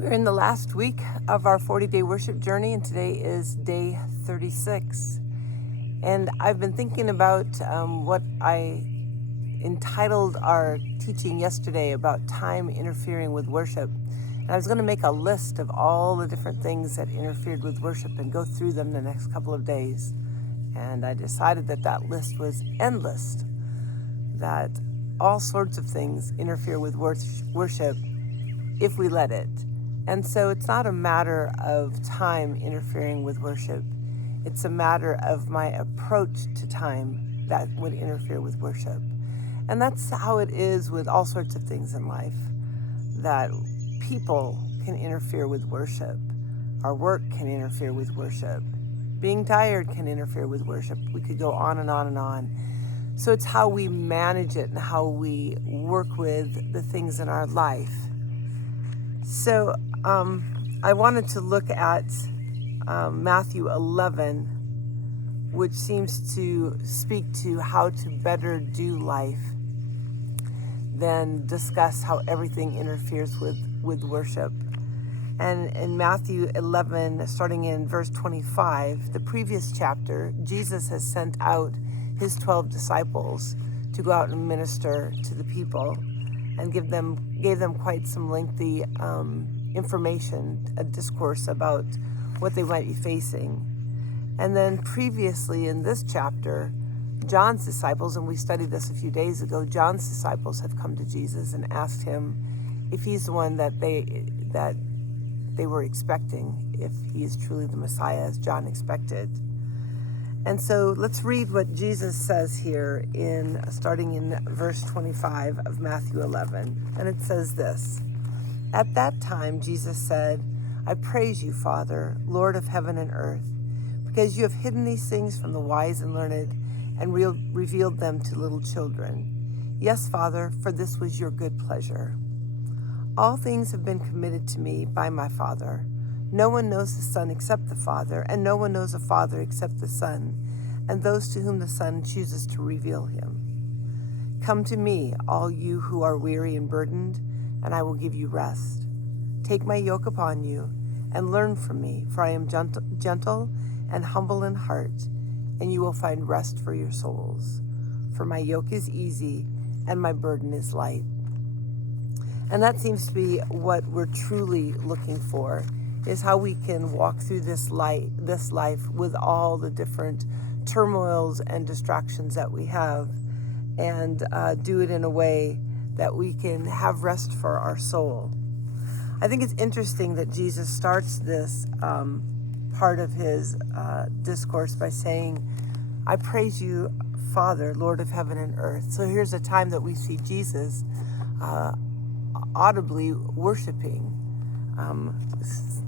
We're in the last week of our 40-day worship journey, and today is day 36. And I've been thinking about what I entitled our teaching yesterday about time interfering with worship. And I was going to make a list of all the different things that interfered with worship and go through them the next couple of days. And I decided that that list was endless, that all sorts of things interfere with worship if we let it. And so it's not a matter of time interfering with worship. It's a matter of my approach to time that would interfere with worship. And that's how it is with all sorts of things in life, that people can interfere with worship. Our work can interfere with worship. Being tired can interfere with worship. We could go on and on and on. So it's how we manage it and how we work with the things in our life. So I wanted to look at Matthew 11, which seems to speak to how to better do life than discuss how everything interferes with worship. And in Matthew 11, starting in verse 25, the previous chapter, Jesus has sent out his 12 disciples to go out and minister to the people, and gave them quite some lengthy information, a discourse about what they might be facing. And then previously in this chapter, John's disciples, and we studied this a few days ago, John's disciples have come to Jesus and asked him if he's the one that they were expecting, if he is truly the Messiah as John expected. And so let's read what Jesus says here starting in verse 25 of Matthew 11. And it says this: "At that time, Jesus said, 'I praise you, Father, Lord of heaven and earth, because you have hidden these things from the wise and learned and revealed them to little children. Yes, Father, for this was your good pleasure. All things have been committed to me by my Father. No one knows the Son except the Father, and no one knows the Father except the Son, and those to whom the Son chooses to reveal him. Come to me, all you who are weary and burdened, and I will give you rest. Take my yoke upon you, and learn from me, for I am gentle and humble in heart, and you will find rest for your souls. For my yoke is easy, and my burden is light.'" And that seems to be what we're truly looking for, is how we can walk through this life with all the different turmoils and distractions that we have, and do it in a way that we can have rest for our soul. I think it's interesting that Jesus starts this part of his discourse by saying, "I praise you, Father, Lord of heaven and earth." So here's a time that we see Jesus audibly worshiping,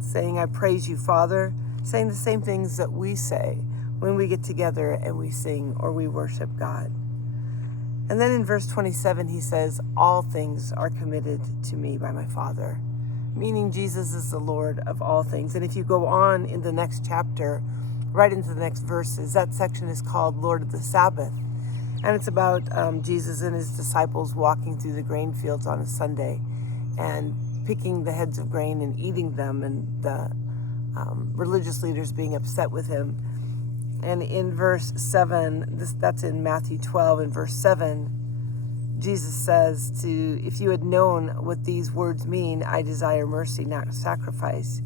saying, "I praise you, Father," saying the same things that we say when we get together and we sing or we worship God. And then in verse 27, he says, "All things are committed to me by my Father," meaning Jesus is the Lord of all things. And if you go on in the next chapter, right into the next verses, that section is called Lord of the Sabbath. And it's about Jesus and his disciples walking through the grain fields on a Sunday and picking the heads of grain and eating them, and the religious leaders being upset with him. And in verse 7, that's in Matthew 12, in verse 7, Jesus says if you had known what these words mean, "I desire mercy, not sacrifice,"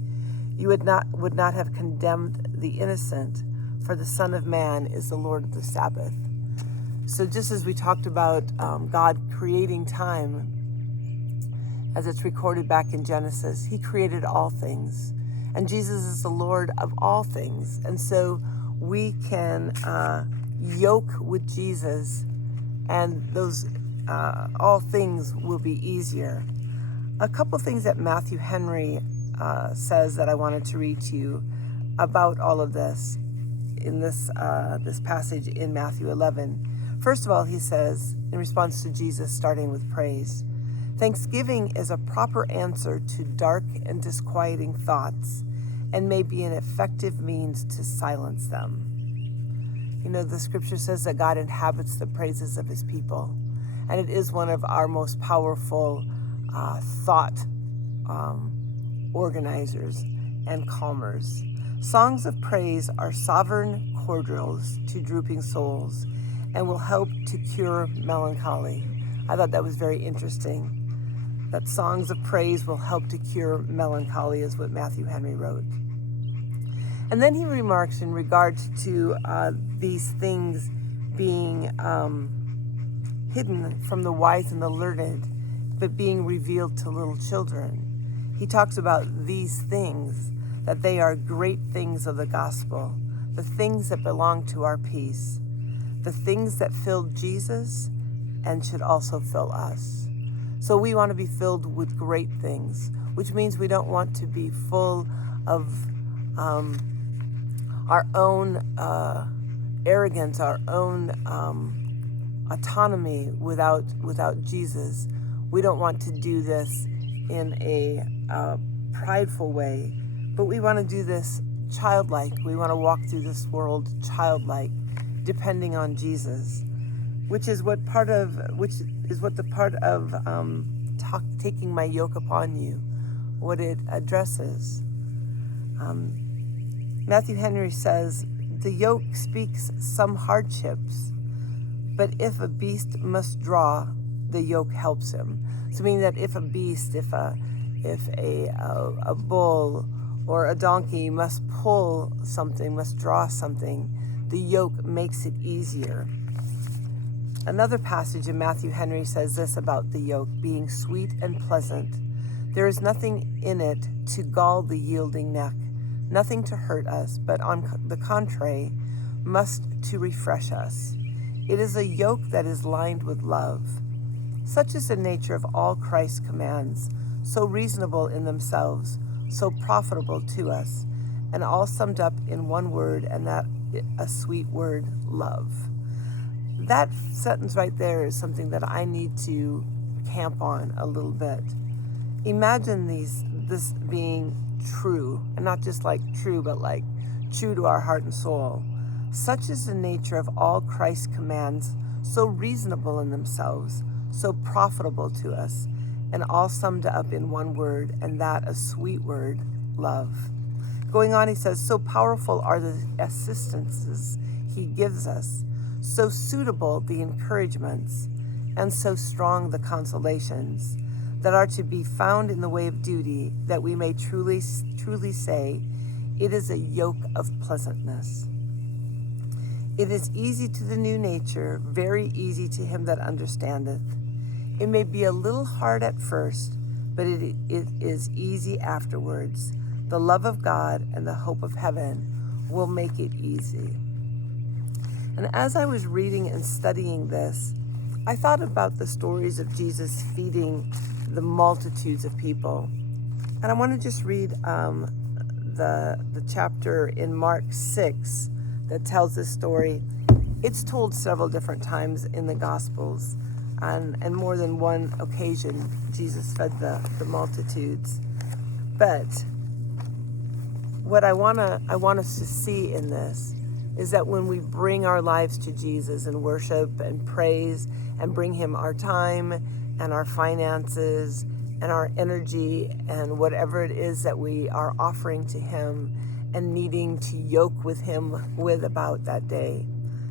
you would not have condemned the innocent, for the Son of Man is the Lord of the Sabbath. So just as we talked about God creating time, as it's recorded back in Genesis, he created all things. And Jesus is the Lord of all things. And so we can yoke with Jesus, and those all things will be easier. A couple things that Matthew Henry says that I wanted to read to you about all of this in this passage in Matthew 11. First of all, he says, in response to Jesus starting with praise, "Thanksgiving is a proper answer to dark and disquieting thoughts, and may be an effective means to silence them." You know, the scripture says that God inhabits the praises of his people. And it is one of our most powerful thought organizers, and calmers. Songs of praise are sovereign cordials to drooping souls and will help to cure melancholy. I thought that was very interesting. That songs of praise will help to cure melancholy is what Matthew Henry wrote. And then he remarks in regards to these things being hidden from the wise and the learned, but being revealed to little children. He talks about these things, that they are great things of the gospel, the things that belong to our peace, the things that filled Jesus and should also fill us. So we want to be filled with great things, which means we don't want to be full of our own arrogance, our own autonomy without Jesus. We don't want to do this in a prideful way, but we want to do this childlike. We want to walk through this world childlike, depending on Jesus, which is what the part of taking my yoke upon you, what it addresses. Matthew Henry says, the yoke speaks some hardships, but if a beast must draw, the yoke helps him. So meaning that if a beast, if a bull or a donkey must pull something, must draw something, the yoke makes it easier. Another passage in Matthew Henry says this about the yoke being sweet and pleasant. There is nothing in it to gall the yielding neck, nothing to hurt us, but on the contrary, must to refresh us. It is a yoke that is lined with love. Such is the nature of all Christ's commands, so reasonable in themselves, so profitable to us, and all summed up in one word, and that a sweet word, love. That sentence right there is something that I need to camp on a little bit. Imagine this being true, and not just like true, but like true to our heart and soul. Such is the nature of all Christ's commands, so reasonable in themselves, so profitable to us, and all summed up in one word, and that a sweet word, love. Going on, he says, so powerful are the assistances he gives us, so suitable the encouragements, and so strong the consolations, that are to be found in the way of duty, that we may truly say, it is a yoke of pleasantness. It is easy to the new nature, very easy to him that understandeth. It may be a little hard at first, but it is easy afterwards. The love of God and the hope of heaven will make it easy. And as I was reading and studying this, I thought about the stories of Jesus feeding the multitudes of people. And I want to just read the chapter in Mark 6 that tells this story. It's told several different times in the Gospels, and more than one occasion Jesus fed the multitudes. But what I want us to see in this is that when we bring our lives to Jesus and worship and praise and bring him our time and our finances and our energy and whatever it is that we are offering to him and needing to yoke with him with about that day,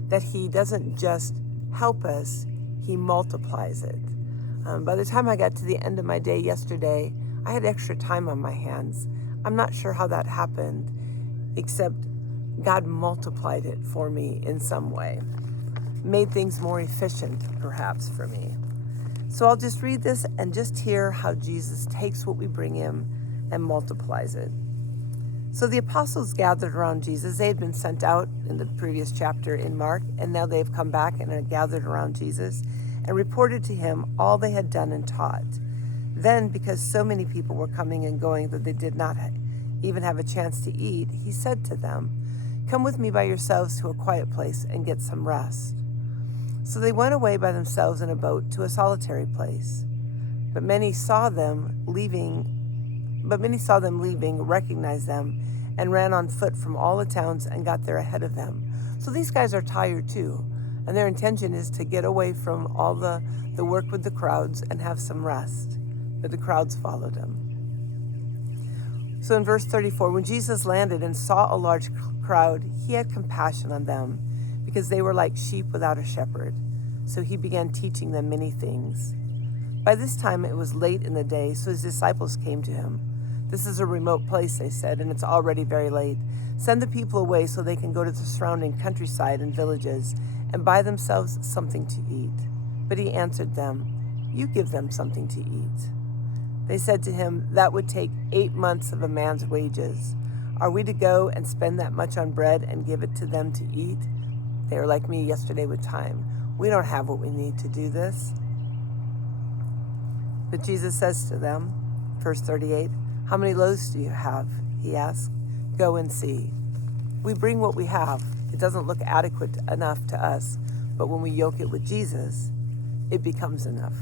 that he doesn't just help us, he multiplies it. By the time I got to the end of my day yesterday, I had extra time on my hands. I'm not sure how that happened, except God multiplied it for me in some way, made things more efficient, perhaps, for me. So I'll just read this and just hear how Jesus takes what we bring him and multiplies it. So the apostles gathered around Jesus. They had been sent out in the previous chapter in Mark, and now they've come back and are gathered around Jesus and reported to him all they had done and taught. Then, because so many people were coming and going that they did not even have a chance to eat, he said to them, "Come with me by yourselves to a quiet place and get some rest." So they went away by themselves in a boat to a solitary place. But many saw them leaving, recognized them, and ran on foot from all the towns and got there ahead of them. So these guys are tired too, and their intention is to get away from all the work with the crowds and have some rest. But the crowds followed him. So in verse 34, when Jesus landed and saw a large crowd, he had compassion on them because they were like sheep without a shepherd. So he began teaching them many things. By this time it was late in the day, so his disciples came to him. This is a remote place, they said, and it's already very late. Send the people away so they can go to the surrounding countryside and villages and buy themselves something to eat. But he answered them, You give them something to eat. They said to him, That would take 8 months of a man's wages. Are we to go and spend that much on bread and give it to them to eat? They were like me yesterday with time. We don't have what we need to do this. But Jesus says to them, verse 38, How many loaves do you have? He asked. Go and see. We bring what we have. It doesn't look adequate enough to us, but when we yoke it with Jesus, it becomes enough.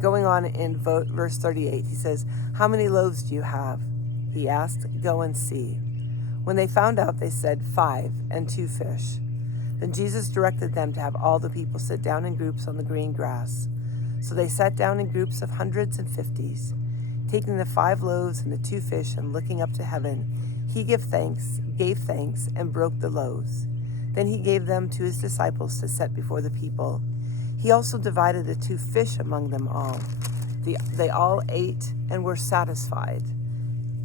Going on in verse 38, he says, How many loaves do you have? He asked. Go and see. When they found out, they said, 5 and 2 fish. Then Jesus directed them to have all the people sit down in groups on the green grass. So they sat down in groups of hundreds and fifties. Taking the 5 loaves and the 2 fish and looking up to heaven, he gave thanks, and broke the loaves. Then he gave them to his disciples to set before the people. He also divided the 2 fish among them all. They all ate and were satisfied.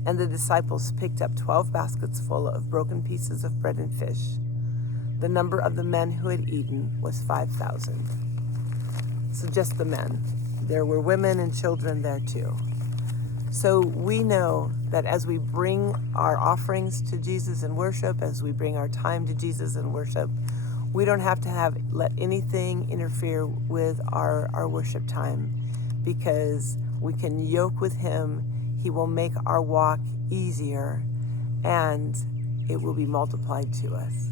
And the disciples picked up 12 baskets full of broken pieces of bread and fish. The number of the men who had eaten was 5,000. So just the men. There were women and children there too. So we know that as we bring our offerings to Jesus in worship, as we bring our time to Jesus in worship, we don't have to let anything interfere with our worship time, because we can yoke with him. He will make our walk easier, and it will be multiplied to us.